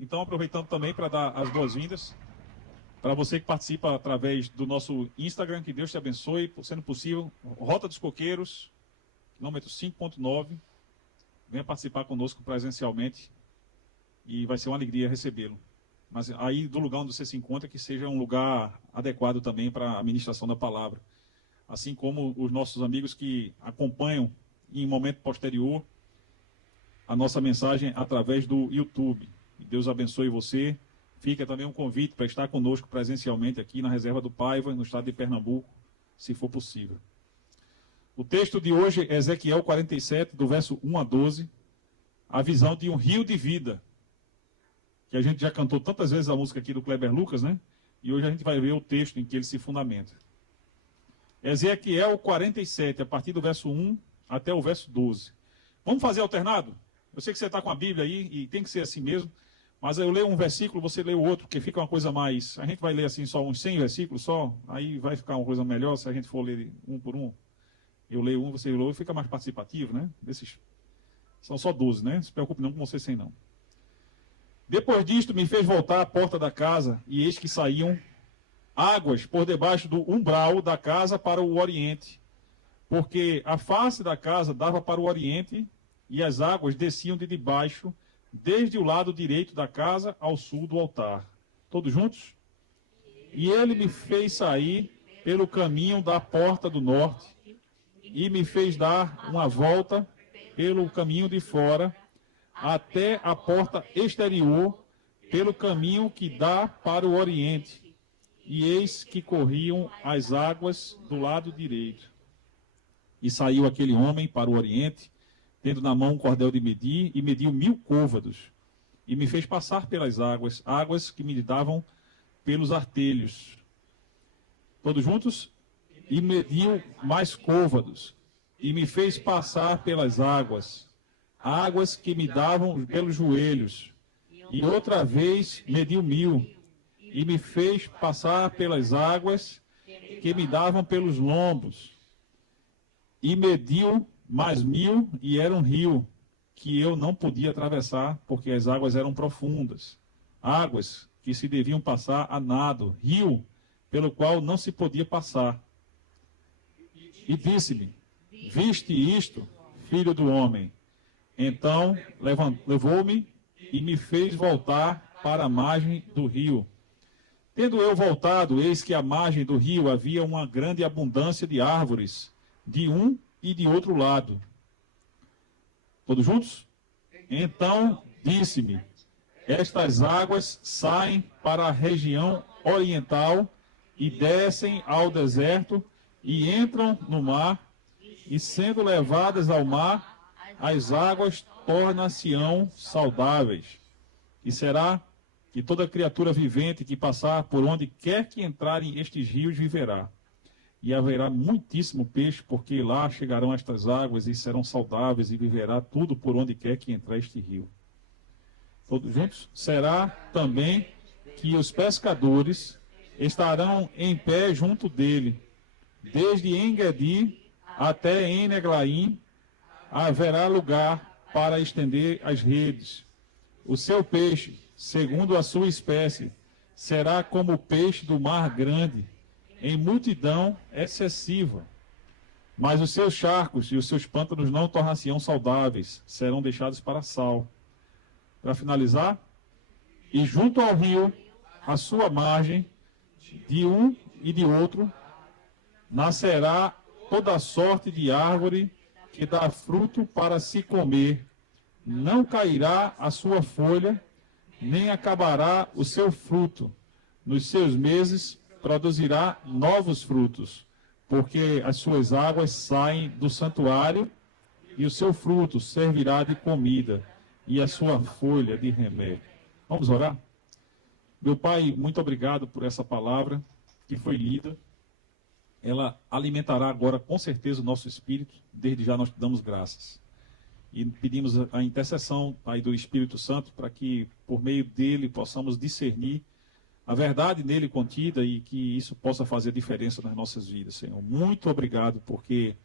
Então, aproveitando também para dar as boas-vindas para você que participa através do nosso Instagram, que Deus te abençoe, sendo possível, Rota dos Coqueiros, quilômetro 5.9, venha participar conosco presencialmente e vai ser uma alegria recebê-lo. Mas aí, do lugar onde você se encontra, que seja um lugar adequado também para a ministração da palavra. Assim como os nossos amigos que acompanham em momento posterior a nossa mensagem através do YouTube. Deus abençoe você. Fica também um convite para estar conosco presencialmente aqui na Reserva do Paiva, no estado de Pernambuco, se for possível. O texto de hoje é Ezequiel 47, do verso 1 a 12, a visão de um rio de vida, que a gente já cantou tantas vezes a música aqui do Kleber Lucas, né? E hoje a gente vai ver o texto em que ele se fundamenta. Ezequiel 47, a partir do verso 1 até o verso 12. Vamos fazer alternado? Eu sei que você está com a Bíblia aí, e tem que ser assim mesmo, mas eu leio um versículo, você lê o outro, porque fica uma coisa mais... A gente vai ler assim só uns 100 versículos só, aí vai ficar uma coisa melhor se a gente for ler um por um. Eu leio um, você lê outro, fica mais participativo, né? São só 12, né? Não se preocupe não com você sem não. Depois disto, me fez voltar à porta da casa, e eis que saíam águas por debaixo do umbral da casa para o oriente, porque a face da casa dava para o oriente, e as águas desciam de debaixo, desde o lado direito da casa ao sul do altar. Todos juntos? E ele me fez sair pelo caminho da porta do norte, e me fez dar uma volta pelo caminho de fora, até a porta exterior, pelo caminho que dá para o oriente. E eis que corriam as águas do lado direito. E saiu aquele homem para o oriente, tendo na mão um cordel de medir, e mediu 1000 côvados. E me fez passar pelas águas, águas que me davam pelos artelhos. Todos juntos? E mediu mais côvados. E me fez passar pelas águas, águas que me davam pelos joelhos. E outra vez mediu 1000. E me fez passar pelas águas que me davam pelos lombos. E mediu mais 1000, e era um rio que eu não podia atravessar, porque as águas eram profundas. Águas que se deviam passar a nado, rio pelo qual não se podia passar. E disse-me: viste isto, filho do homem? Então levou-me e me fez voltar para a margem do rio. Tendo eu voltado, eis que à margem do rio havia uma grande abundância de árvores, de um e de outro lado. Todos juntos? Então disse-me: estas águas saem para a região oriental e descem ao deserto e entram no mar, e sendo levadas ao mar, as águas tornar-se-ão saudáveis. E será que toda criatura vivente que passar por onde quer que entrarem estes rios viverá. E haverá muitíssimo peixe, porque lá chegarão estas águas e serão saudáveis, e viverá tudo por onde quer que entrar este rio. Todos juntos? Será também que os pescadores estarão em pé junto dele, desde En-Gedi até En-Eglaim, haverá lugar para estender as redes. O seu peixe, segundo a sua espécie, será como o peixe do mar grande, em multidão excessiva. Mas os seus charcos e os seus pântanos não tornar-se-ão saudáveis, serão deixados para sal. Para finalizar, e junto ao rio, à sua margem, de um e de outro, nascerá toda sorte de árvore que dá fruto para se comer. Não cairá a sua folha, nem acabará o seu fruto. Nos seus meses produzirá novos frutos, porque as suas águas saem do santuário, e o seu fruto servirá de comida, e a sua folha de remédio. Vamos orar? Meu Pai, muito obrigado por essa palavra que foi lida. Ela alimentará agora com certeza o nosso espírito. Desde já nós te damos graças. E pedimos a intercessão, Pai, do Espírito Santo, para que por meio dele possamos discernir a verdade nele contida e que isso possa fazer diferença nas nossas vidas, Senhor. Muito obrigado, porque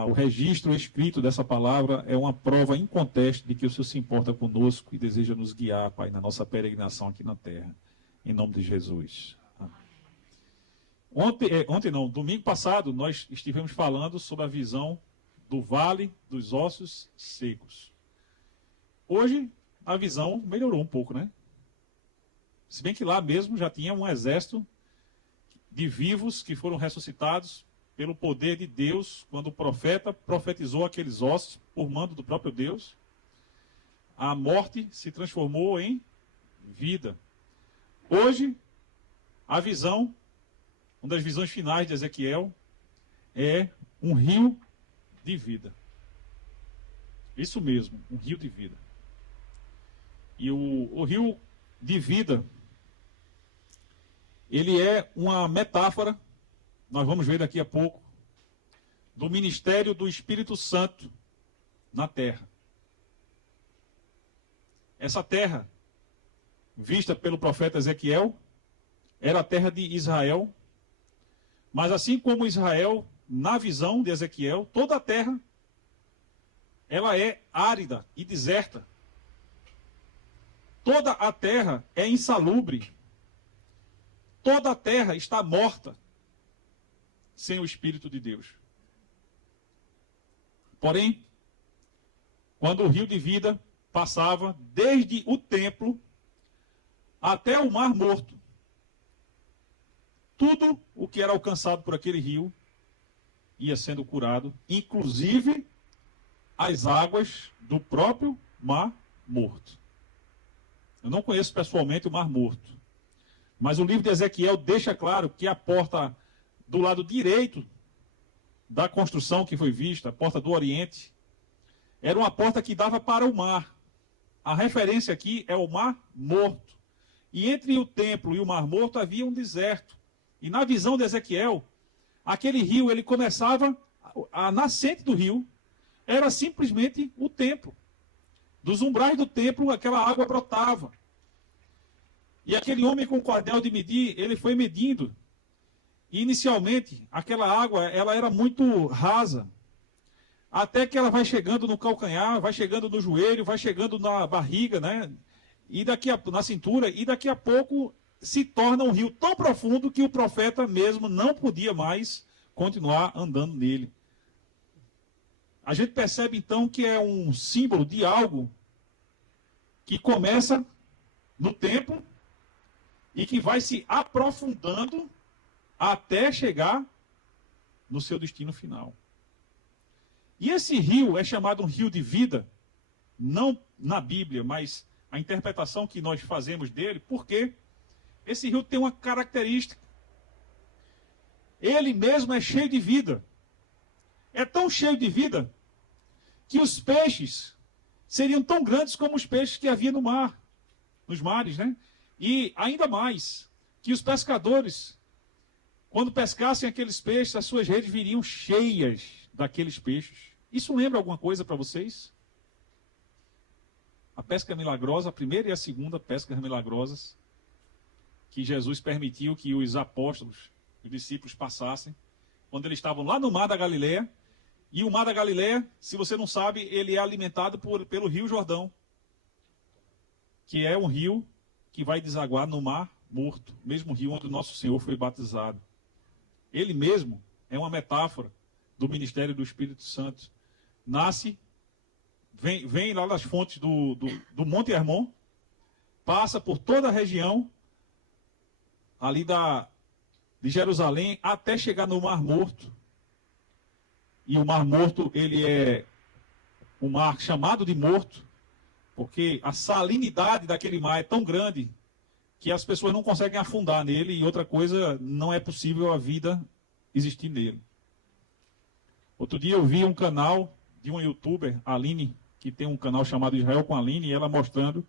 o registro escrito dessa palavra é uma prova inconteste de que o Senhor se importa conosco e deseja nos guiar, Pai, na nossa peregrinação aqui na terra. Em nome de Jesus. Domingo passado, nós estivemos falando sobre a visão do vale dos ossos secos. Hoje, a visão melhorou um pouco, né? Se bem que lá mesmo já tinha um exército de vivos que foram ressuscitados pelo poder de Deus, quando o profeta profetizou aqueles ossos por mando do próprio Deus. A morte se transformou em vida. Hoje, a visão, uma das visões finais de Ezequiel, é um rio de vida. Isso mesmo, um rio de vida. E o rio de vida, ele é uma metáfora, nós vamos ver daqui a pouco, do ministério do Espírito Santo na terra. Essa terra, vista pelo profeta Ezequiel, era a terra de Israel, mas assim como Israel, na visão de Ezequiel, toda a terra, ela é árida e deserta. Toda a terra é insalubre. Toda a terra está morta sem o Espírito de Deus. Porém, quando o rio de vida passava desde o templo até o Mar Morto, tudo o que era alcançado por aquele rio ia sendo curado, inclusive as águas do próprio Mar Morto. Eu não conheço pessoalmente o Mar Morto, mas o livro de Ezequiel deixa claro que a porta do lado direito da construção que foi vista, a porta do Oriente, era uma porta que dava para o mar. A referência aqui é o Mar Morto. E entre o templo e o Mar Morto havia um deserto. E na visão de Ezequiel, aquele rio, ele começava, a nascente do rio, era simplesmente o templo. Dos umbrais do templo, aquela água brotava. E aquele homem com cordel de medir, ele foi medindo. E inicialmente, aquela água, ela era muito rasa. Até que ela vai chegando no calcanhar, vai chegando no joelho, vai chegando na barriga, né? E na cintura, e daqui a pouco se torna um rio tão profundo que o profeta mesmo não podia mais continuar andando nele. A gente percebe então que é um símbolo de algo que começa no templo e que vai se aprofundando até chegar no seu destino final. E esse rio é chamado um rio de vida, não na Bíblia, mas a interpretação que nós fazemos dele, porque esse rio tem uma característica. Ele mesmo é cheio de vida. É tão cheio de vida que os peixes seriam tão grandes como os peixes que havia no mar, nos mares, né? E ainda mais, que os pescadores, quando pescassem aqueles peixes, as suas redes viriam cheias daqueles peixes. Isso lembra alguma coisa para vocês? A pesca milagrosa, a primeira e a segunda pescas milagrosas, que Jesus permitiu que os apóstolos, os discípulos passassem, quando eles estavam lá no Mar da Galileia. E o Mar da Galileia, se você não sabe, ele é alimentado pelo Rio Jordão, que é um rio que vai desaguar no Mar Morto, mesmo rio onde o nosso Senhor foi batizado. Ele mesmo é uma metáfora do ministério do Espírito Santo. Nasce, vem lá das fontes do Monte Hermon, passa por toda a região ali de Jerusalém até chegar no Mar Morto. E o Mar Morto, ele é um mar chamado de morto, porque a salinidade daquele mar é tão grande que as pessoas não conseguem afundar nele, e outra coisa, não é possível a vida existir nele. Outro dia eu vi um canal de uma youtuber, Aline, que tem um canal chamado Israel com Aline, e ela mostrando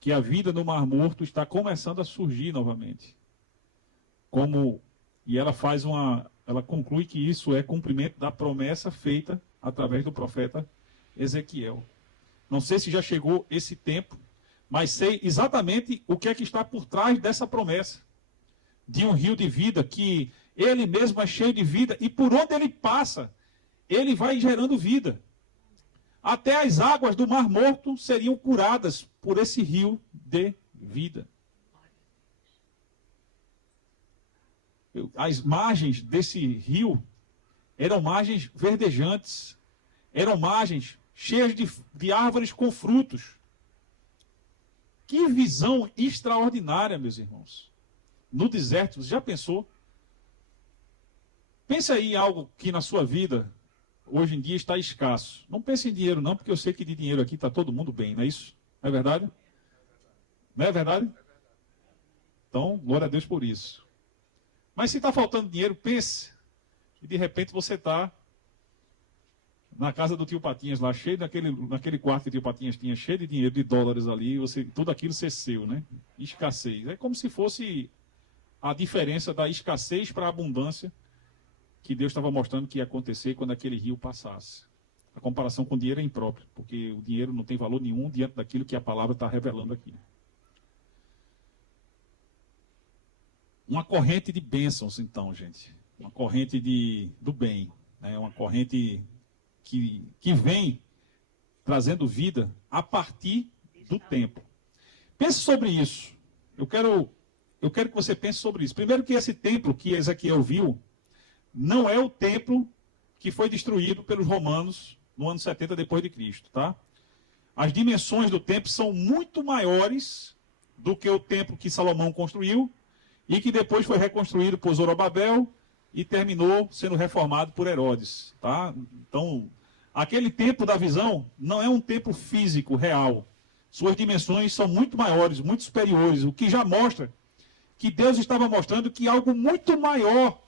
que a vida no Mar Morto está começando a surgir novamente. E ela ela conclui que isso é cumprimento da promessa feita através do profeta Ezequiel. Não sei se já chegou esse tempo, mas sei exatamente o que é que está por trás dessa promessa. De um rio de vida que ele mesmo é cheio de vida e por onde ele passa, ele vai gerando vida. Até as águas do Mar Morto seriam curadas por esse rio de vida. As margens desse rio eram margens verdejantes, eram margens cheias de árvores com frutos. Que visão extraordinária, meus irmãos. No deserto, você já pensou? Pense aí em algo que na sua vida, hoje em dia, está escasso. Não pense em dinheiro não, porque eu sei que de dinheiro aqui está todo mundo bem, não é isso? Não é verdade? Não é verdade? Então, glória a Deus por isso. Mas se está faltando dinheiro, pense. E de repente você está na casa do tio Patinhas lá, cheio naquele quarto que o tio Patinhas tinha, cheio de dinheiro, de dólares ali, tudo aquilo ser seu, né? Escassez. É como se fosse a diferença da escassez para a abundância que Deus estava mostrando que ia acontecer quando aquele rio passasse. A comparação com o dinheiro é imprópria, porque o dinheiro não tem valor nenhum diante daquilo que a palavra está revelando aqui. Uma corrente de bênçãos, então, gente. Uma corrente do bem. Né? Uma corrente que vem trazendo vida a partir do tempo. Pense sobre isso. Eu quero que você pense sobre isso. Primeiro que esse templo que Ezequiel viu não é o templo que foi destruído pelos romanos no ano 70 depois de Cristo, tá? As dimensões do templo são muito maiores do que o templo que Salomão construiu e que depois foi reconstruído por Zorobabel e terminou sendo reformado por Herodes, tá? Então, aquele templo da visão não é um templo físico real. Suas dimensões são muito maiores, muito superiores, o que já mostra que Deus estava mostrando que algo muito maior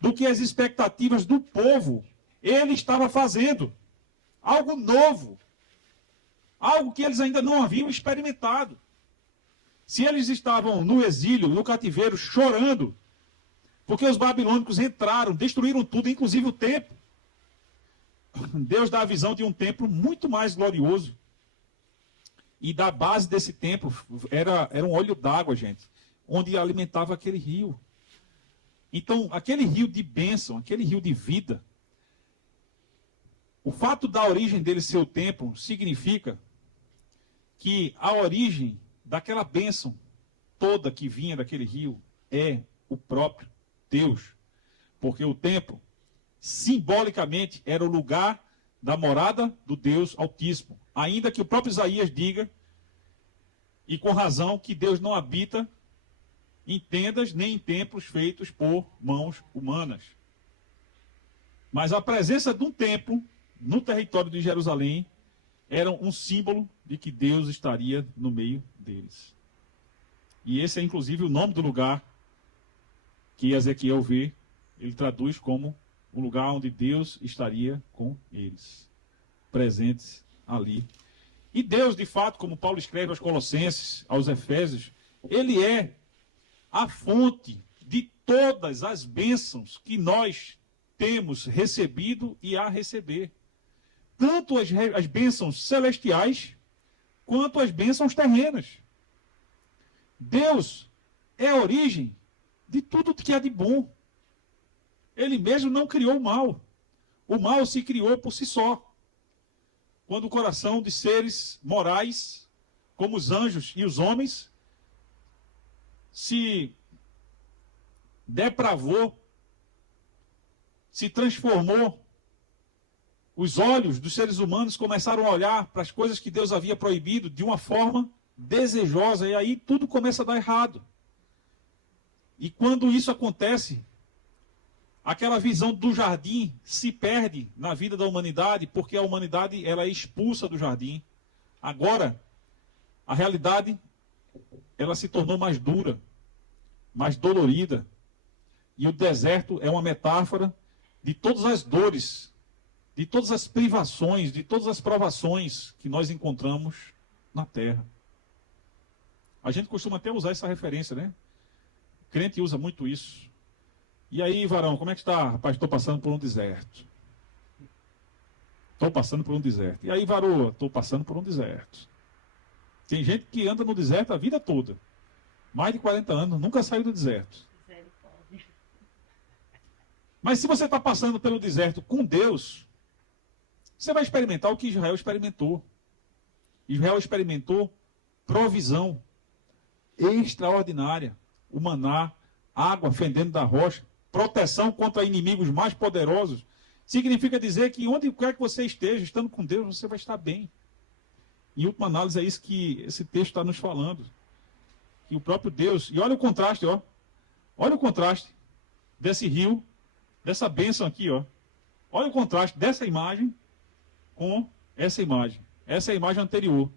do que as expectativas do povo, ele estava fazendo. Algo novo. Algo que eles ainda não haviam experimentado. Se eles estavam no exílio, no cativeiro, chorando, porque os babilônicos entraram, destruíram tudo, inclusive o templo. Deus dá a visão de um templo muito mais glorioso. E da base desse templo era um olho d'água, gente, onde alimentava aquele rio. Então, aquele rio de bênção, aquele rio de vida, o fato da origem dele ser o templo significa que a origem daquela bênção toda que vinha daquele rio é o próprio Deus. Porque o templo, simbolicamente, era o lugar da morada do Deus Altíssimo. Ainda que o próprio Isaías diga, e com razão, que Deus não habita em tendas nem em templos feitos por mãos humanas. Mas a presença de um templo no território de Jerusalém era um símbolo de que Deus estaria no meio deles. E esse é inclusive o nome do lugar que Ezequiel vê, ele traduz como um lugar onde Deus estaria com eles, presentes ali. E Deus, de fato, como Paulo escreve aos Colossenses, aos Efésios, ele é a fonte de todas as bênçãos que nós temos recebido e a receber. Tanto as bênçãos celestiais, quanto as bênçãos terrenas. Deus é a origem de tudo que há de bom. Ele mesmo não criou o mal. O mal se criou por si só. Quando o coração de seres morais, como os anjos e os homens, se depravou, se transformou, os olhos dos seres humanos começaram a olhar para as coisas que Deus havia proibido de uma forma desejosa, e aí tudo começa a dar errado. E quando isso acontece, aquela visão do jardim se perde na vida da humanidade, porque a humanidade ela é expulsa do jardim. Agora, a realidade ela se tornou mais dura, mais dolorida. E o deserto é uma metáfora de todas as dores, de todas as privações, de todas as provações que nós encontramos na terra. A gente costuma até usar essa referência, né? O crente usa muito isso. E aí, varão, como é que está? Rapaz, estou passando por um deserto. Estou passando por um deserto. E aí, varoa, estou passando por um deserto. Tem gente que anda no deserto a vida toda. Mais de 40 anos, nunca saiu do deserto. Mas se você está passando pelo deserto com Deus, Você vai experimentar o que Israel experimentou. Israel experimentou provisão extraordinária. O maná, água fendendo da rocha, proteção contra inimigos mais poderosos. Significa dizer que onde quer que você esteja, estando com Deus, você vai estar bem. Em última análise, é isso que esse texto está nos falando. Que o próprio Deus... E olha o contraste, ó. Olha o contraste desse rio, dessa bênção aqui, ó. Olha o contraste dessa imagem com essa imagem. Essa é a imagem anterior.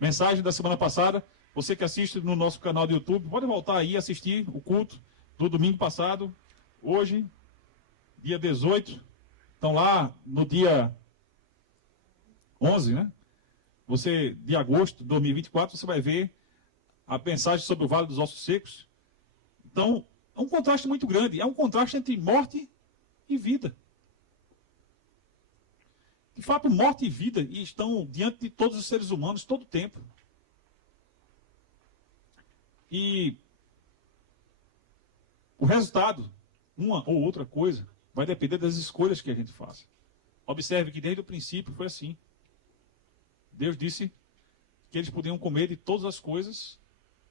Mensagem da semana passada. Você que assiste no nosso canal do YouTube, pode voltar aí e assistir o culto do domingo passado. Hoje, dia 18. Então lá no dia 11, né? De agosto de 2024, você vai ver a mensagem sobre o Vale dos Ossos Secos. Então, é um contraste muito grande. É um contraste entre morte e vida. De fato, morte e vida estão diante de todos os seres humanos todo o tempo. E o resultado, uma ou outra coisa, vai depender das escolhas que a gente faça. Observe que desde o princípio foi assim. Deus disse que eles podiam comer de todas as coisas,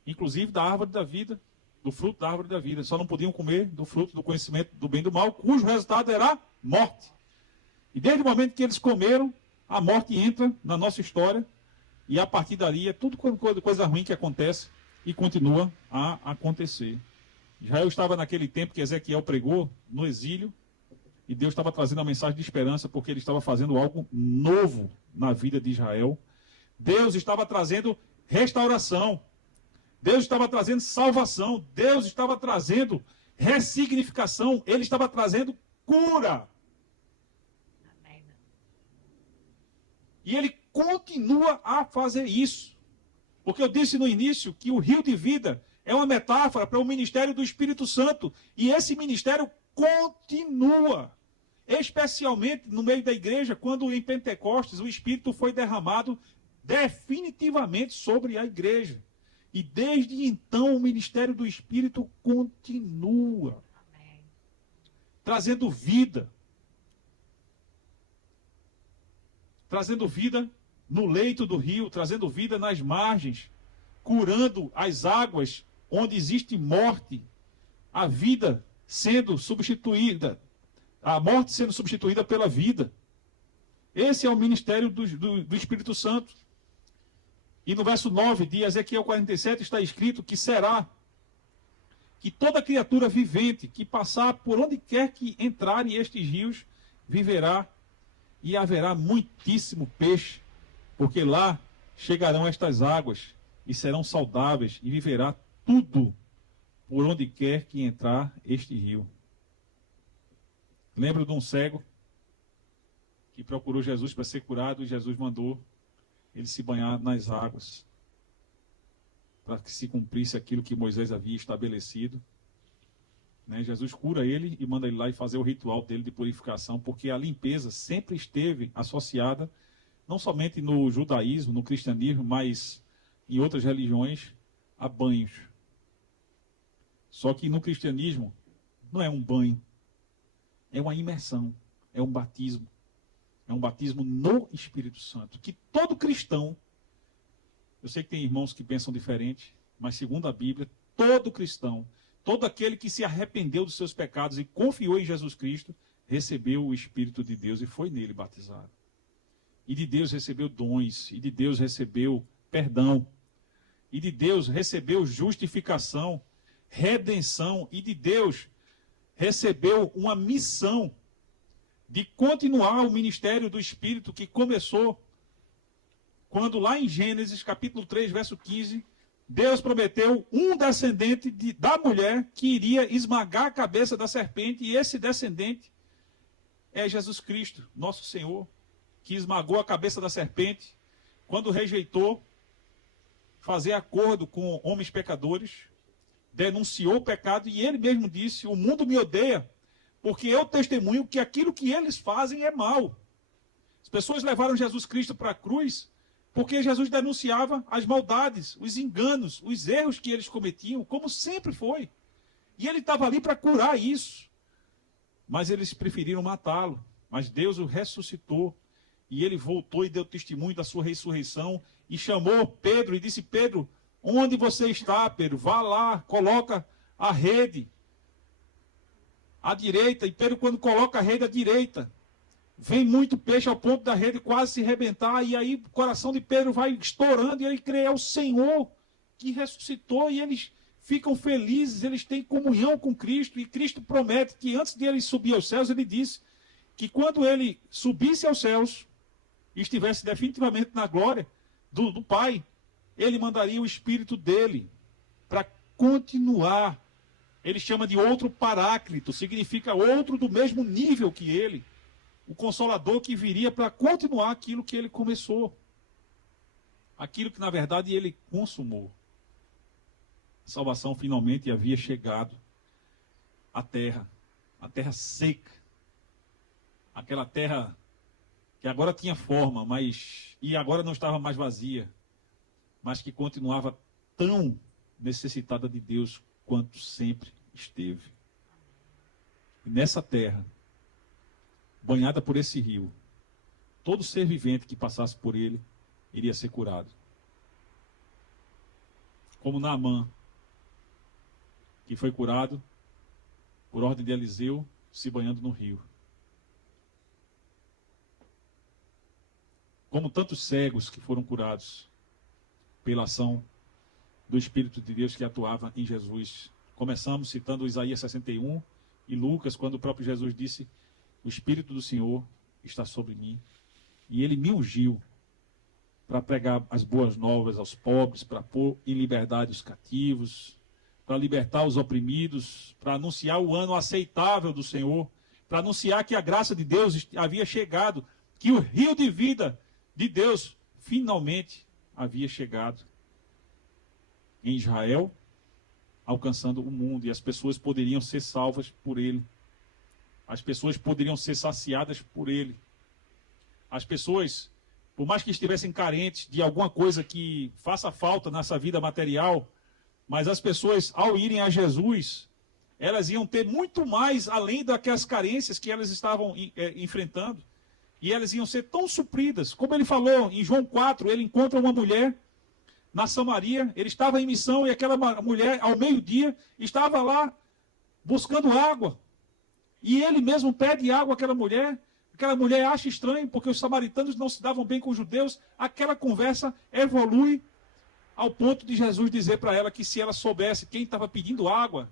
inclusive da árvore da vida, do fruto da árvore da vida. Só não podiam comer do fruto do conhecimento do bem e do mal, cujo resultado era morte. E desde o momento que eles comeram, a morte entra na nossa história, e a partir dali é tudo coisa ruim que acontece e continua a acontecer. Israel estava naquele tempo que Ezequiel pregou no exílio, e Deus estava trazendo a mensagem de esperança, porque ele estava fazendo algo novo na vida de Israel. Deus estava trazendo restauração. Deus estava trazendo salvação. Deus estava trazendo ressignificação. Ele estava trazendo cura. Amém. E ele continua a fazer isso. Porque eu disse no início que o rio de vida é uma metáfora para o ministério do Espírito Santo. E esse ministério continua. Especialmente no meio da igreja, quando em Pentecostes o Espírito foi derramado definitivamente sobre a igreja. E desde então o ministério do Espírito continua. Amém. Trazendo vida. Trazendo vida no leito do rio, trazendo vida nas margens, curando as águas onde existe morte, a vida sendo substituída, a morte sendo substituída pela vida. Esse é o ministério do Espírito Santo. E no verso 9 de Ezequiel 47 está escrito que será que toda criatura vivente que passar por onde quer que entrarem estes rios, viverá, e haverá muitíssimo peixe, porque lá chegarão estas águas e serão saudáveis, e viverá tudo por onde quer que entrar este rio. Lembro de um cego que procurou Jesus para ser curado, e Jesus mandou ele se banhar nas águas, para que se cumprisse aquilo que Moisés havia estabelecido. Jesus cura ele e manda ele lá e fazer o ritual dele de purificação, porque a limpeza sempre esteve associada, não somente no judaísmo, no cristianismo, mas em outras religiões, a banhos. Só que no cristianismo não é um banho, é uma imersão, é um batismo. É um batismo no Espírito Santo, que todo cristão, eu sei que tem irmãos que pensam diferente, mas segundo a Bíblia, todo cristão, todo aquele que se arrependeu dos seus pecados e confiou em Jesus Cristo, recebeu o Espírito de Deus e foi nele batizado. E de Deus recebeu dons, e de Deus recebeu perdão, e de Deus recebeu justificação, redenção, e de Deus recebeu uma missão de continuar o ministério do Espírito que começou quando lá em Gênesis capítulo 3, verso 15, Deus prometeu um descendente da mulher que iria esmagar a cabeça da serpente, e esse descendente é Jesus Cristo, nosso Senhor, que esmagou a cabeça da serpente quando rejeitou fazer acordo com homens pecadores, denunciou o pecado, e ele mesmo disse: o mundo me odeia, porque eu testemunho que aquilo que eles fazem é mal. As pessoas levaram Jesus Cristo para a cruz porque Jesus denunciava as maldades, os enganos, os erros que eles cometiam, como sempre foi. E ele estava ali para curar isso. Mas eles preferiram matá-lo. Mas Deus o ressuscitou. E ele voltou e deu testemunho da sua ressurreição e chamou Pedro e disse: Pedro, onde você está, Pedro? Vá lá, coloca a rede à direita. E Pedro, quando coloca a rede à direita, vem muito peixe ao ponto da rede quase se rebentar. E aí o coração de Pedro vai estourando e ele crê: é o Senhor que ressuscitou. E eles ficam felizes, eles têm comunhão com Cristo. E Cristo promete que antes de ele subir aos céus, ele disse que quando ele subisse aos céus e estivesse definitivamente na glória do Pai, ele mandaria o Espírito dele para continuar. Ele chama de outro Paráclito, significa outro do mesmo nível que ele, o Consolador que viria para continuar aquilo que ele começou, aquilo que na verdade ele consumou. A salvação finalmente havia chegado à terra seca, aquela terra que agora tinha forma, e agora não estava mais vazia, mas que continuava tão necessitada de Deus quanto sempre esteve. E nessa terra, banhada por esse rio, todo ser vivente que passasse por ele iria ser curado. Como Naamã, que foi curado por ordem de Eliseu, se banhando no rio. Como tantos cegos que foram curados pela ação do Espírito de Deus que atuava em Jesus. Começamos citando Isaías 61 e Lucas, quando o próprio Jesus disse: o Espírito do Senhor está sobre mim, e ele me ungiu para pregar as boas novas aos pobres, para pôr em liberdade os cativos, para libertar os oprimidos, para anunciar o ano aceitável do Senhor, para anunciar que a graça de Deus havia chegado, que o rio de vida de Deus finalmente havia chegado em Israel, alcançando o mundo, e as pessoas poderiam ser salvas por ele. As pessoas poderiam ser saciadas por ele. As pessoas, por mais que estivessem carentes de alguma coisa que faça falta nessa vida material, mas as pessoas, ao irem a Jesus, elas iam ter muito mais além daquelas carências que elas estavam enfrentando. E elas iam ser tão supridas. Como ele falou em João 4, ele encontra uma mulher na Samaria, ele estava em missão e aquela mulher, ao meio-dia, estava lá buscando água. E ele mesmo pede água àquela mulher acha estranho, porque os samaritanos não se davam bem com os judeus. Aquela conversa evolui ao ponto de Jesus dizer para ela que se ela soubesse quem estava pedindo água,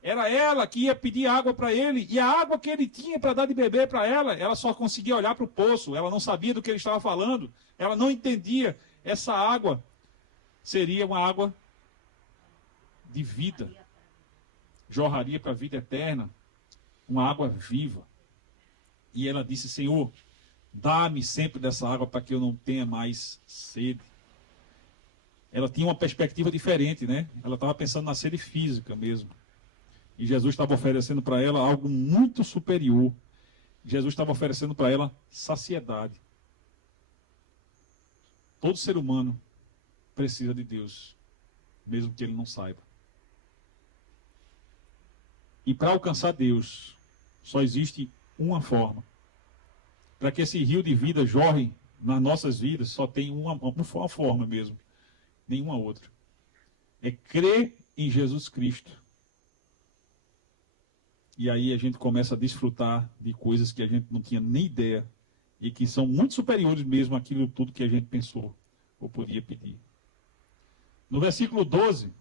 era ela que ia pedir água para ele, e a água que ele tinha para dar de beber para ela só conseguia olhar para o poço, ela não sabia do que ele estava falando, ela não entendia. Essa água seria uma água de vida, jorraria para a vida eterna, uma água viva. E ela disse: Senhor, dá-me sempre dessa água para que eu não tenha mais sede. Ela tinha uma perspectiva diferente, né? Ela estava pensando na sede física mesmo. E Jesus estava oferecendo para ela algo muito superior. Jesus estava oferecendo para ela saciedade. Todo ser humano precisa de Deus, mesmo que ele não saiba. E para alcançar Deus, só existe uma forma. Para que esse rio de vida jorre nas nossas vidas, só tem uma forma mesmo. Nenhuma outra. É crer em Jesus Cristo. E aí a gente começa a desfrutar de coisas que a gente não tinha nem ideia e que são muito superiores mesmo àquilo tudo que a gente pensou ou podia pedir. No versículo 12,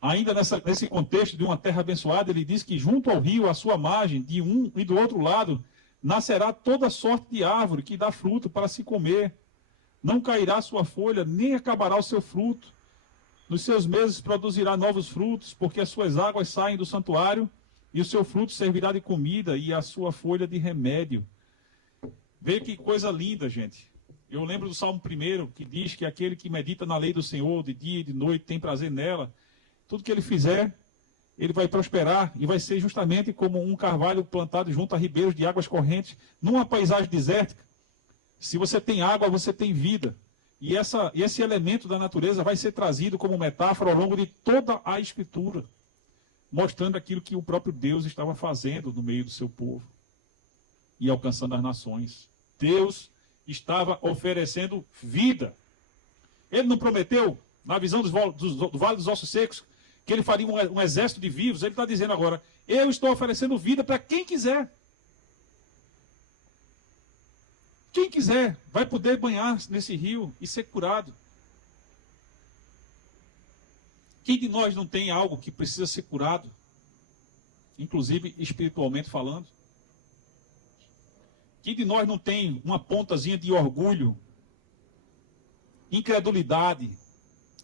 ainda nesse contexto de uma terra abençoada, ele diz que junto ao rio, à sua margem, de um e do outro lado, nascerá toda sorte de árvore que dá fruto para se comer. Não cairá sua folha, nem acabará o seu fruto. Nos seus meses produzirá novos frutos, porque as suas águas saem do santuário, e o seu fruto servirá de comida, e a sua folha de remédio. Vê que coisa linda, gente. Eu lembro do Salmo 1, que diz que aquele que medita na lei do Senhor, de dia e de noite, tem prazer nela. Tudo que ele fizer, ele vai prosperar, e vai ser justamente como um carvalho plantado junto a ribeiros de águas correntes, numa paisagem desértica. Se você tem água, você tem vida. E esse elemento da natureza vai ser trazido como metáfora ao longo de toda a Escritura, mostrando aquilo que o próprio Deus estava fazendo no meio do seu povo e alcançando as nações. Deus estava oferecendo vida. Ele não prometeu, na visão do Vale dos Ossos Secos, que ele faria um exército de vivos. Ele está dizendo agora, eu estou oferecendo vida para quem quiser. Quem quiser vai poder banhar nesse rio e ser curado. Quem de nós não tem algo que precisa ser curado? Inclusive espiritualmente falando. Quem de nós não tem uma pontazinha de orgulho, incredulidade?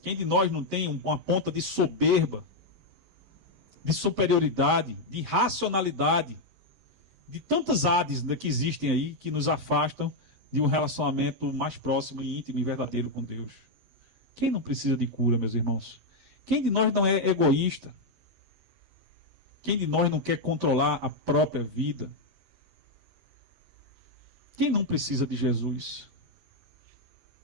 Quem de nós não tem uma ponta de soberba, de superioridade, de racionalidade, de tantas ades que existem aí que nos afastam de um relacionamento mais próximo e íntimo e verdadeiro com Deus? Quem não precisa de cura, meus irmãos? Quem de nós não é egoísta? Quem de nós não quer controlar a própria vida? Quem não precisa de Jesus?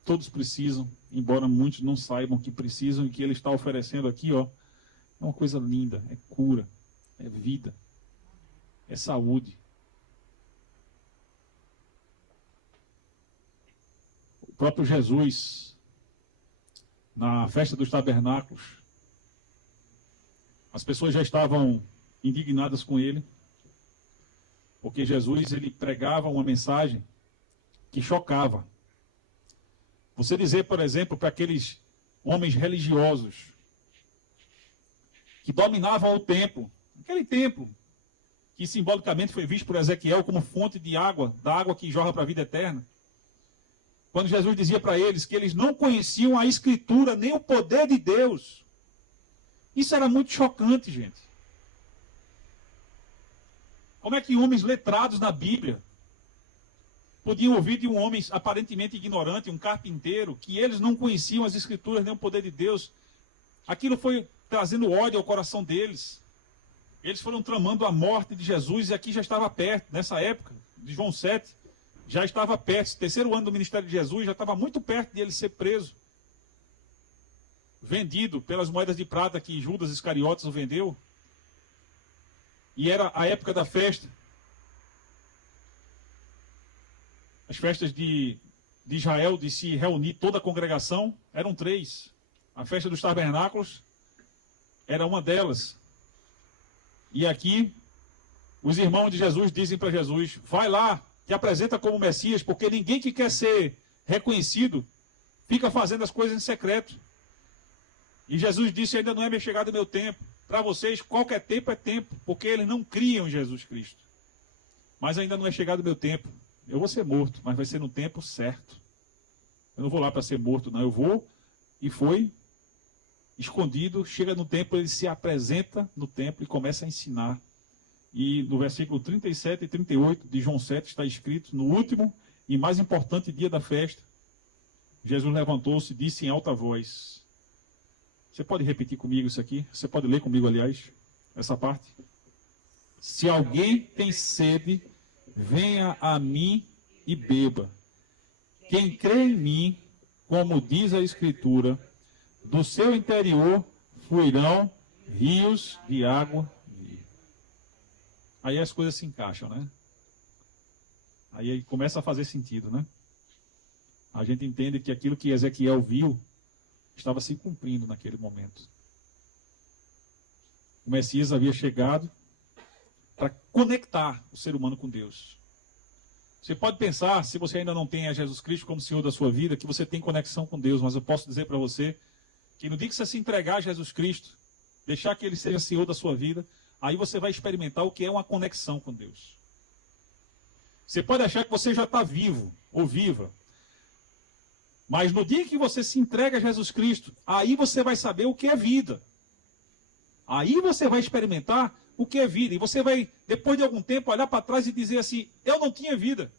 Todos precisam, embora muitos não saibam que precisam, e que Ele está oferecendo aqui, ó, é uma coisa linda, é cura, é vida, é saúde. O próprio Jesus, na festa dos tabernáculos, as pessoas já estavam indignadas com ele, porque Jesus, ele pregava uma mensagem que chocava. Você dizer, por exemplo, para aqueles homens religiosos que dominavam o templo, aquele templo que simbolicamente foi visto por Ezequiel como fonte de água, da água que jorra para a vida eterna. Quando Jesus dizia para eles que eles não conheciam a Escritura, nem o poder de Deus. Isso era muito chocante, gente. Como é que homens letrados na Bíblia podiam ouvir de um homem aparentemente ignorante, um carpinteiro, que eles não conheciam as Escrituras nem o poder de Deus? Aquilo foi trazendo ódio ao coração deles. Eles foram tramando a morte de Jesus, e aqui já estava perto, nessa época, de João 7, já estava perto, terceiro ano do ministério de Jesus, já estava muito perto de ele ser preso, vendido pelas moedas de prata que Judas Iscariotes o vendeu. E era a época da festa. As festas de Israel, de se reunir toda a congregação, eram 3. A festa dos tabernáculos era uma delas. E aqui, os irmãos de Jesus dizem para Jesus, vai lá, te apresenta como Messias, porque ninguém que quer ser reconhecido fica fazendo as coisas em secreto. E Jesus disse, ainda não é chegado o meu tempo. Para vocês, qualquer tempo é tempo, porque eles não criam em Jesus Cristo. Mas ainda não é chegado o meu tempo. Eu vou ser morto, mas vai ser no tempo certo. Eu não vou lá para ser morto, não. Eu vou, e foi escondido, chega no templo, ele se apresenta no templo e começa a ensinar. E no versículo 37 e 38 de João 7 está escrito, no último e mais importante dia da festa, Jesus levantou-se e disse em alta voz. Você pode repetir comigo isso aqui? Você pode ler comigo, aliás, essa parte? Se alguém tem sede, venha a mim e beba. Quem crê em mim, como diz a Escritura, do seu interior fluirão rios de água viva. Aí as coisas se encaixam, né? Aí começa a fazer sentido, né? A gente entende que aquilo que Ezequiel viu estava se cumprindo naquele momento. O Messias havia chegado para conectar o ser humano com Deus. Você pode pensar, se você ainda não tem a Jesus Cristo como Senhor da sua vida, que você tem conexão com Deus, mas eu posso dizer para você que no dia que você se entregar a Jesus Cristo, deixar que Ele seja Senhor da sua vida, aí você vai experimentar o que é uma conexão com Deus. Você pode achar que você já está vivo ou viva, mas no dia que você se entrega a Jesus Cristo, aí você vai saber o que é vida. Aí você vai experimentar o que é vida. E você vai, depois de algum tempo, olhar para trás e dizer assim, eu não tinha vida.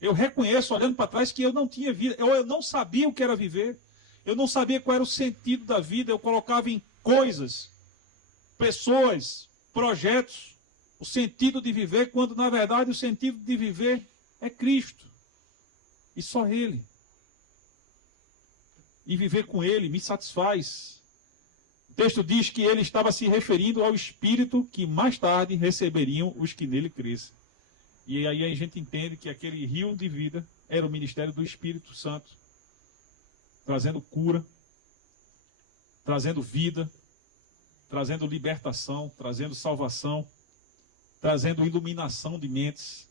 Eu reconheço, olhando para trás, que eu não tinha vida. Eu não sabia o que era viver. Eu não sabia qual era o sentido da vida. Eu colocava em coisas, pessoas, projetos, o sentido de viver, quando na verdade o sentido de viver é Cristo. E só Ele. E viver com Ele me satisfaz. O texto diz que ele estava se referindo ao Espírito que mais tarde receberiam os que nele crescem. E aí a gente entende que aquele rio de vida era o ministério do Espírito Santo, trazendo cura, trazendo vida, trazendo libertação, trazendo salvação, trazendo iluminação de mentes,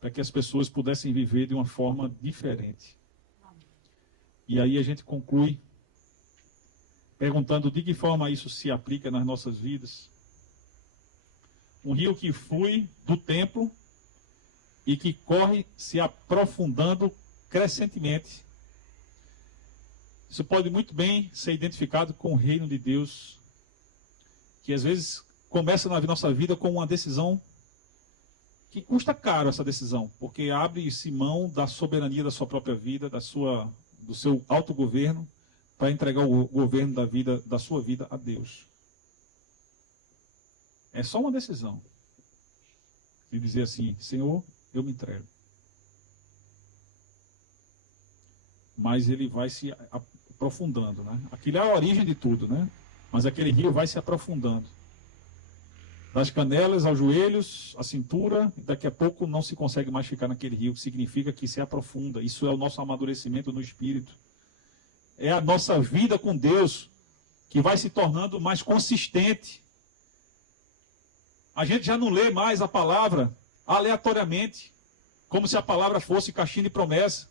para que as pessoas pudessem viver de uma forma diferente. E aí a gente conclui perguntando de que forma isso se aplica nas nossas vidas. Um rio que flui do templo e que corre se aprofundando crescentemente. Isso pode muito bem ser identificado com o reino de Deus, que às vezes começa na nossa vida com uma decisão que custa caro, essa decisão, porque abre-se mão da soberania da sua própria vida, do seu autogoverno, para entregar o governo da sua vida a Deus. É só uma decisão de dizer assim: Senhor, eu me entrego. Mas ele vai se aprofundando, né? Aquilo é a origem de tudo, né? Mas aquele rio vai se aprofundando. Das canelas aos joelhos, à cintura, daqui a pouco não se consegue mais ficar naquele rio, que significa que se aprofunda. Isso é o nosso amadurecimento no Espírito. É a nossa vida com Deus que vai se tornando mais consistente. A gente já não lê mais a palavra aleatoriamente, como se a palavra fosse caixinha de promessa.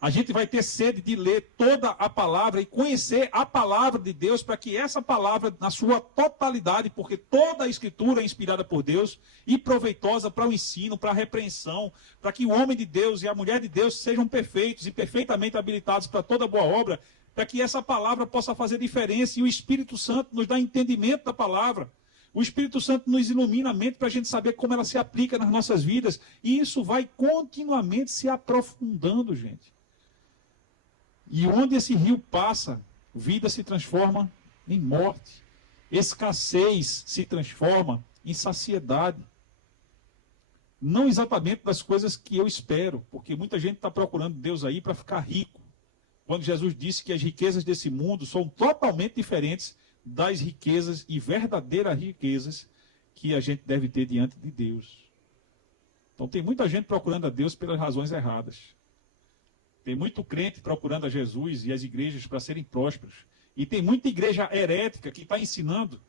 A gente vai ter sede de ler toda a palavra e conhecer a palavra de Deus, para que essa palavra, na sua totalidade, porque toda a Escritura é inspirada por Deus e proveitosa para o ensino, para a repreensão, para que o homem de Deus e a mulher de Deus sejam perfeitos e perfeitamente habilitados para toda boa obra, para que essa palavra possa fazer diferença e o Espírito Santo nos dá entendimento da palavra. O Espírito Santo nos ilumina a mente para a gente saber como ela se aplica nas nossas vidas. E isso vai continuamente se aprofundando, gente. E onde esse rio passa, vida se transforma em morte. Escassez se transforma em saciedade. Não exatamente das coisas que eu espero, porque muita gente está procurando Deus aí para ficar rico. Quando Jesus disse que as riquezas desse mundo são totalmente diferentes das riquezas e verdadeiras riquezas que a gente deve ter diante de Deus. Então tem muita gente procurando a Deus pelas razões erradas. Tem muito crente procurando a Jesus e as igrejas para serem prósperos. E tem muita igreja herética que está ensinando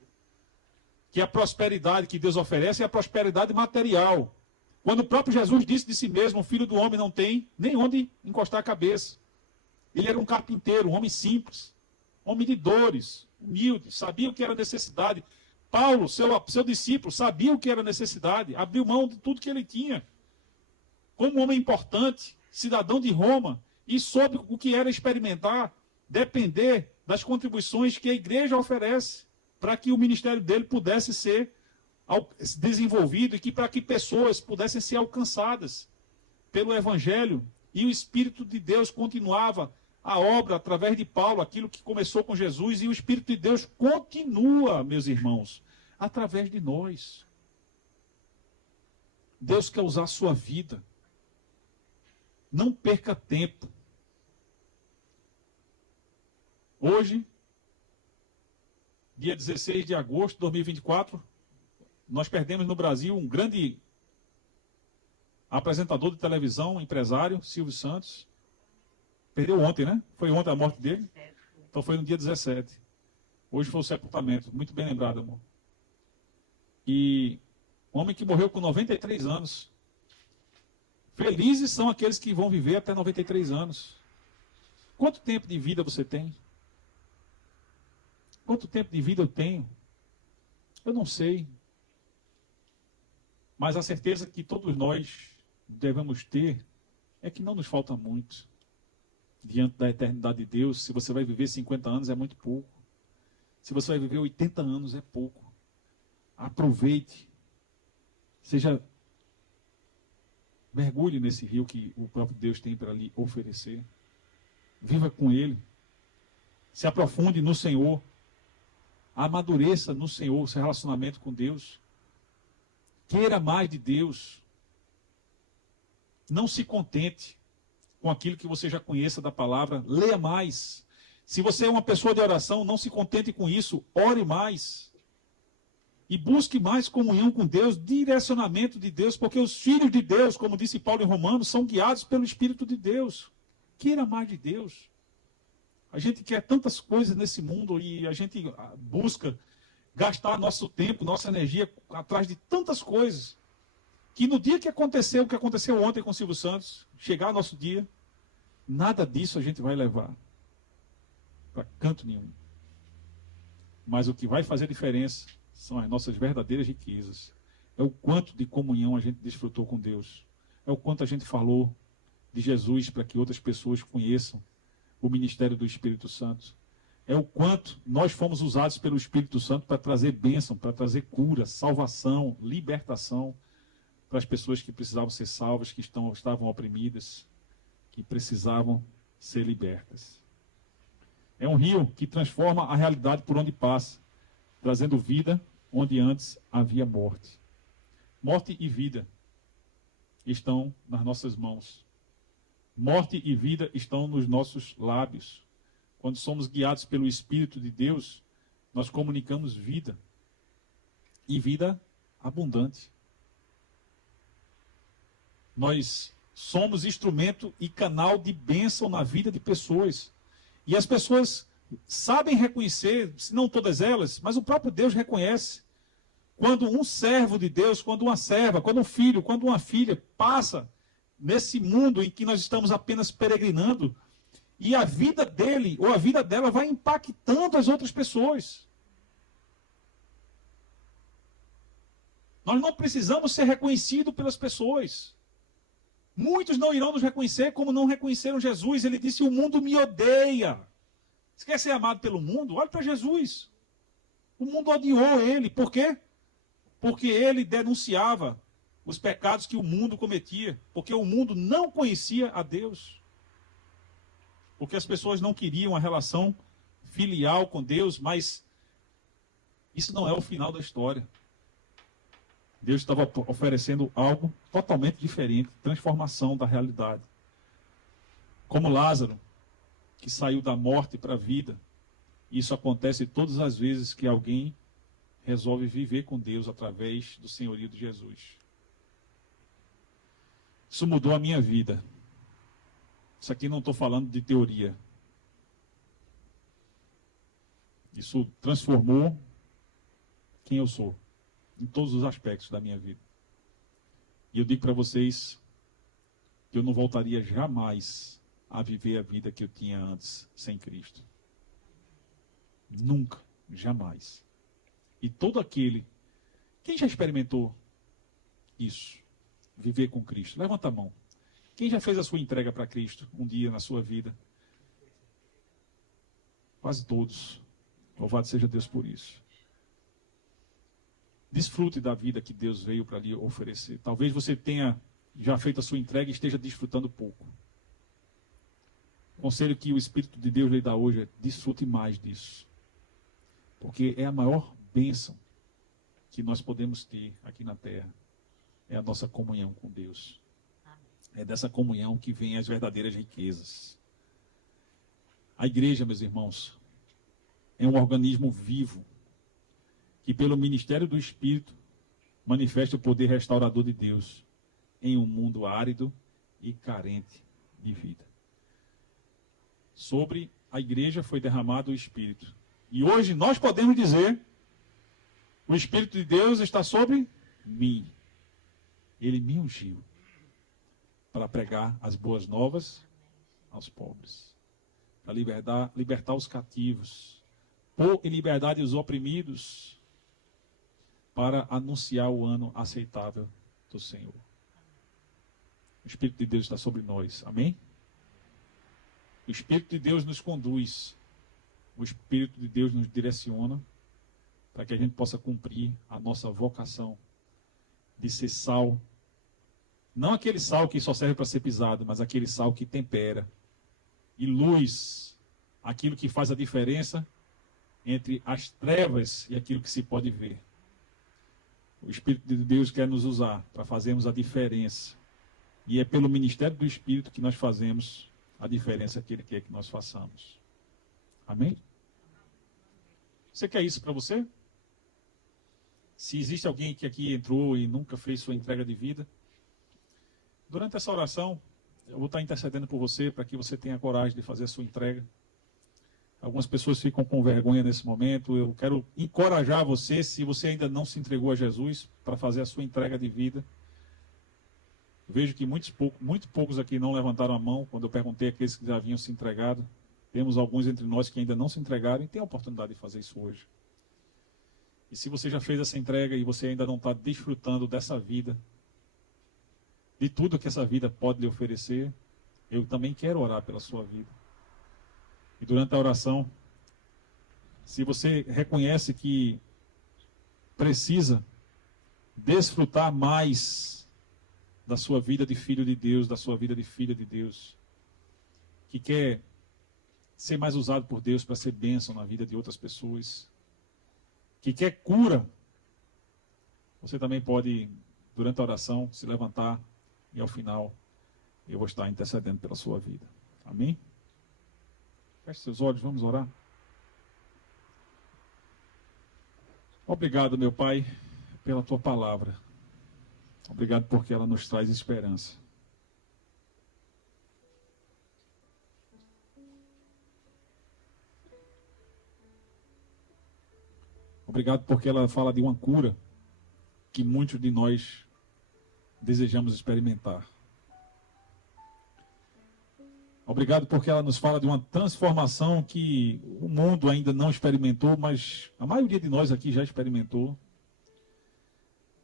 que a prosperidade que Deus oferece é a prosperidade material. Quando o próprio Jesus disse de si mesmo: o filho do homem não tem nem onde encostar a cabeça. Ele era um carpinteiro, um homem simples, homem de dores, humilde, sabia o que era necessidade. Paulo, seu discípulo, sabia o que era necessidade, abriu mão de tudo que ele tinha. Como um homem importante, cidadão de Roma, e soube o que era experimentar, depender das contribuições que a igreja oferece, para que o ministério dele pudesse ser desenvolvido e para que pessoas pudessem ser alcançadas pelo Evangelho. E o Espírito de Deus continuava a obra através de Paulo, aquilo que começou com Jesus, e o Espírito de Deus continua, meus irmãos, através de nós. Deus quer usar a sua vida. Não perca tempo. Hoje, dia 16 de agosto de 2024, nós perdemos no Brasil um grande apresentador de televisão, empresário, Silvio Santos. Perdeu ontem, né? Foi ontem a morte dele. Então foi no dia 17. Hoje foi o sepultamento. Muito bem lembrado, amor. E um homem que morreu com 93 anos. Felizes são aqueles que vão viver até 93 anos. Quanto tempo de vida você tem? Quanto tempo de vida eu tenho? Eu não sei. Mas a certeza que todos nós devemos ter é que não nos falta muito. Diante da eternidade de Deus, se você vai viver 50 anos é muito pouco. Se você vai viver 80 anos é pouco. Aproveite. Mergulhe nesse rio que o próprio Deus tem para lhe oferecer. Viva com Ele. Se aprofunde no Senhor. Amadureça no Senhor o seu relacionamento com Deus. Queira mais de Deus. Não se contente com aquilo que você já conheça da palavra. Leia mais. Se você é uma pessoa de oração, não se contente com isso. Ore mais. E busque mais comunhão com Deus, direcionamento de Deus, porque os filhos de Deus, como disse Paulo em Romanos, são guiados pelo Espírito de Deus. Queira mais de Deus. A gente quer tantas coisas nesse mundo e a gente busca gastar nosso tempo, nossa energia atrás de tantas coisas, que no dia que aconteceu o que aconteceu ontem com o Silvio Santos, chegar nosso dia, nada disso a gente vai levar para canto nenhum. Mas o que vai fazer diferença são as nossas verdadeiras riquezas. É o quanto de comunhão a gente desfrutou com Deus. É o quanto a gente falou de Jesus para que outras pessoas conheçam o ministério do Espírito Santo. É o quanto nós fomos usados pelo Espírito Santo para trazer bênção, para trazer cura, salvação, libertação para as pessoas que precisavam ser salvas, que estavam oprimidas, que precisavam ser libertas. É um rio que transforma a realidade por onde passa, trazendo vida onde antes havia morte. Morte e vida estão nas nossas mãos. Morte e vida estão nos nossos lábios. Quando somos guiados pelo Espírito de Deus, nós comunicamos vida. E vida abundante. Nós somos instrumento e canal de bênção na vida de pessoas. E as pessoas sabem reconhecer, se não todas elas, mas o próprio Deus reconhece. Quando um servo de Deus, quando uma serva, quando um filho, quando uma filha passa nesse mundo em que nós estamos apenas peregrinando, e a vida dele ou a vida dela vai impactando as outras pessoas. Nós não precisamos ser reconhecidos pelas pessoas. Muitos não irão nos reconhecer como não reconheceram Jesus. Ele disse, o mundo me odeia. Você quer ser amado pelo mundo? Olha para Jesus. O mundo odiou ele. Por quê? Porque ele denunciava os pecados que o mundo cometia. Porque o mundo não conhecia a Deus. Porque as pessoas não queriam a relação filial com Deus, mas isso não é o final da história. Deus estava oferecendo algo totalmente diferente, transformação da realidade. Como Lázaro, que saiu da morte para a vida. Isso acontece todas as vezes que alguém resolve viver com Deus através do senhorio de Jesus. Isso mudou a minha vida. Isso aqui não estou falando de teoria. Isso transformou quem eu sou, em todos os aspectos da minha vida. E eu digo para vocês que eu não voltaria jamais a viver a vida que eu tinha antes, sem Cristo. Nunca, jamais. E todo aquele... Quem já experimentou isso? Viver com Cristo? Levanta a mão. Quem já fez a sua entrega para Cristo um dia na sua vida? Quase todos. Louvado seja Deus por isso. Desfrute da vida que Deus veio para lhe oferecer. Talvez você tenha já feito a sua entrega e esteja desfrutando pouco. O conselho que o Espírito de Deus lhe dá hoje é desfrute mais disso. Porque é a maior bênção que nós podemos ter aqui na terra. É a nossa comunhão com Deus. É dessa comunhão que vem as verdadeiras riquezas. A igreja, meus irmãos, é um organismo vivo que pelo ministério do Espírito manifesta o poder restaurador de Deus em um mundo árido e carente de vida. Sobre a igreja foi derramado o Espírito. E hoje nós podemos dizer, o Espírito de Deus está sobre mim. Ele me ungiu para pregar as boas novas aos pobres, para libertar os cativos, pôr em liberdade os oprimidos, para anunciar o ano aceitável do Senhor. O Espírito de Deus está sobre nós, amém? O Espírito de Deus nos conduz, o Espírito de Deus nos direciona, para que a gente possa cumprir a nossa vocação de ser sal. Não aquele sal que só serve para ser pisado, mas aquele sal que tempera. E luz, aquilo que faz a diferença entre as trevas e aquilo que se pode ver. O Espírito de Deus quer nos usar para fazermos a diferença. E é pelo ministério do Espírito que nós fazemos a diferença que Ele quer que nós façamos. Amém? Você quer isso para você? Se existe alguém que aqui entrou e nunca fez sua entrega de vida, durante essa oração, eu vou estar intercedendo por você para que você tenha coragem de fazer a sua entrega. Algumas pessoas ficam com vergonha nesse momento. Eu quero encorajar você, se você ainda não se entregou a Jesus, para fazer a sua entrega de vida. Vejo que muito poucos aqui não levantaram a mão quando eu perguntei àqueles que já haviam se entregado. Temos alguns entre nós que ainda não se entregaram e tem a oportunidade de fazer isso hoje. E se você já fez essa entrega e você ainda não está desfrutando dessa vida, de tudo que essa vida pode lhe oferecer, eu também quero orar pela sua vida. E durante a oração, se você reconhece que precisa desfrutar mais da sua vida de filho de Deus, da sua vida de filha de Deus, que quer ser mais usado por Deus para ser bênção na vida de outras pessoas, que quer cura, você também pode, durante a oração, se levantar e ao final eu vou estar intercedendo pela sua vida. Amém? Feche seus olhos, vamos orar. Obrigado, meu Pai, pela tua palavra. Obrigado porque ela nos traz esperança. Obrigado porque ela fala de uma cura que muitos de nós desejamos experimentar. Obrigado porque ela nos fala de uma transformação que o mundo ainda não experimentou, mas a maioria de nós aqui já experimentou.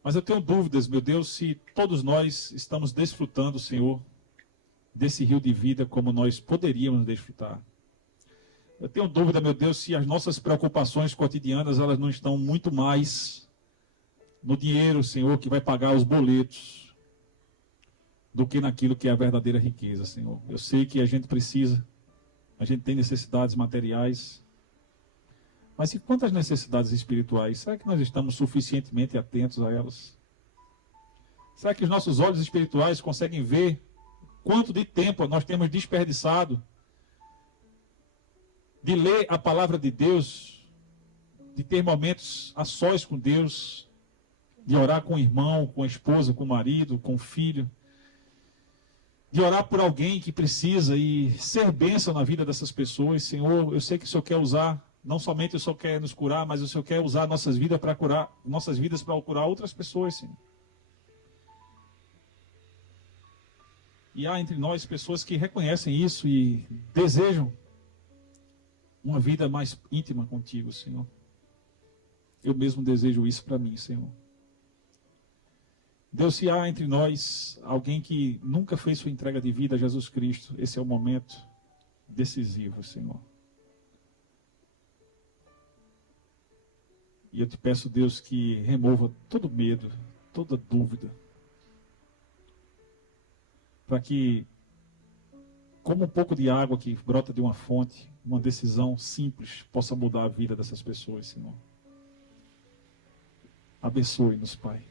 Mas eu tenho dúvidas, meu Deus, se todos nós estamos desfrutando, Senhor, desse rio de vida como nós poderíamos desfrutar. Eu tenho dúvida, meu Deus, se as nossas preocupações cotidianas, elas não estão muito mais no dinheiro, Senhor, que vai pagar os boletos, do que naquilo que é a verdadeira riqueza, Senhor. Eu sei que a gente precisa, a gente tem necessidades materiais, mas e quantas necessidades espirituais? Será que nós estamos suficientemente atentos a elas? Será que os nossos olhos espirituais conseguem ver quanto de tempo nós temos desperdiçado de ler a palavra de Deus, de ter momentos a sós com Deus, de orar com o irmão, com a esposa, com o marido, com o filho, de orar por alguém que precisa e ser bênção na vida dessas pessoas. Senhor, eu sei que o Senhor quer usar, não somente o Senhor quer nos curar, mas o Senhor quer usar nossas vidas para curar outras pessoas, Senhor. E há entre nós pessoas que reconhecem isso e desejam uma vida mais íntima contigo, Senhor. Eu mesmo desejo isso para mim, Senhor. Deus, se há entre nós alguém que nunca fez sua entrega de vida a Jesus Cristo, esse é o momento decisivo, Senhor. E eu te peço, Deus, que remova todo medo, toda dúvida, para que, como um pouco de água que brota de uma fonte, uma decisão simples possa mudar a vida dessas pessoas, Senhor. Abençoe-nos, Pai.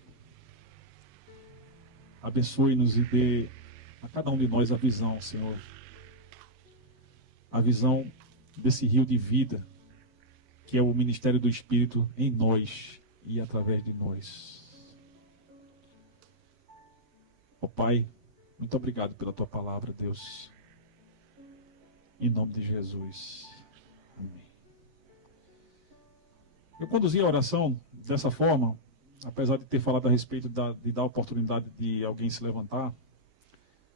Abençoe-nos e dê a cada um de nós a visão, Senhor. A visão desse rio de vida, que é o ministério do Espírito em nós e através de nós. Ó Pai, muito obrigado pela tua palavra, Deus. Em nome de Jesus. Amém. Eu conduzi a oração dessa forma, apesar de ter falado a respeito de dar oportunidade de alguém se levantar,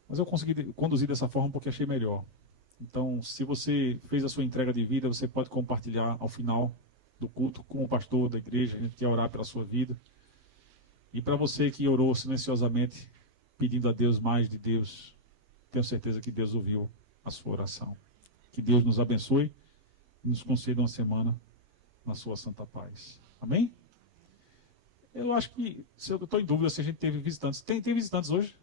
mas eu consegui conduzir dessa forma porque achei melhor. Então, se você fez a sua entrega de vida, você pode compartilhar ao final do culto com o pastor da igreja. A gente quer orar pela sua vida. E para você que orou silenciosamente, pedindo a Deus mais de Deus, tenho certeza que Deus ouviu a sua oração. Que Deus nos abençoe e nos conceda uma semana na sua santa paz. Amém? Eu acho que, eu estou em dúvida se a gente teve visitantes. Tem visitantes hoje?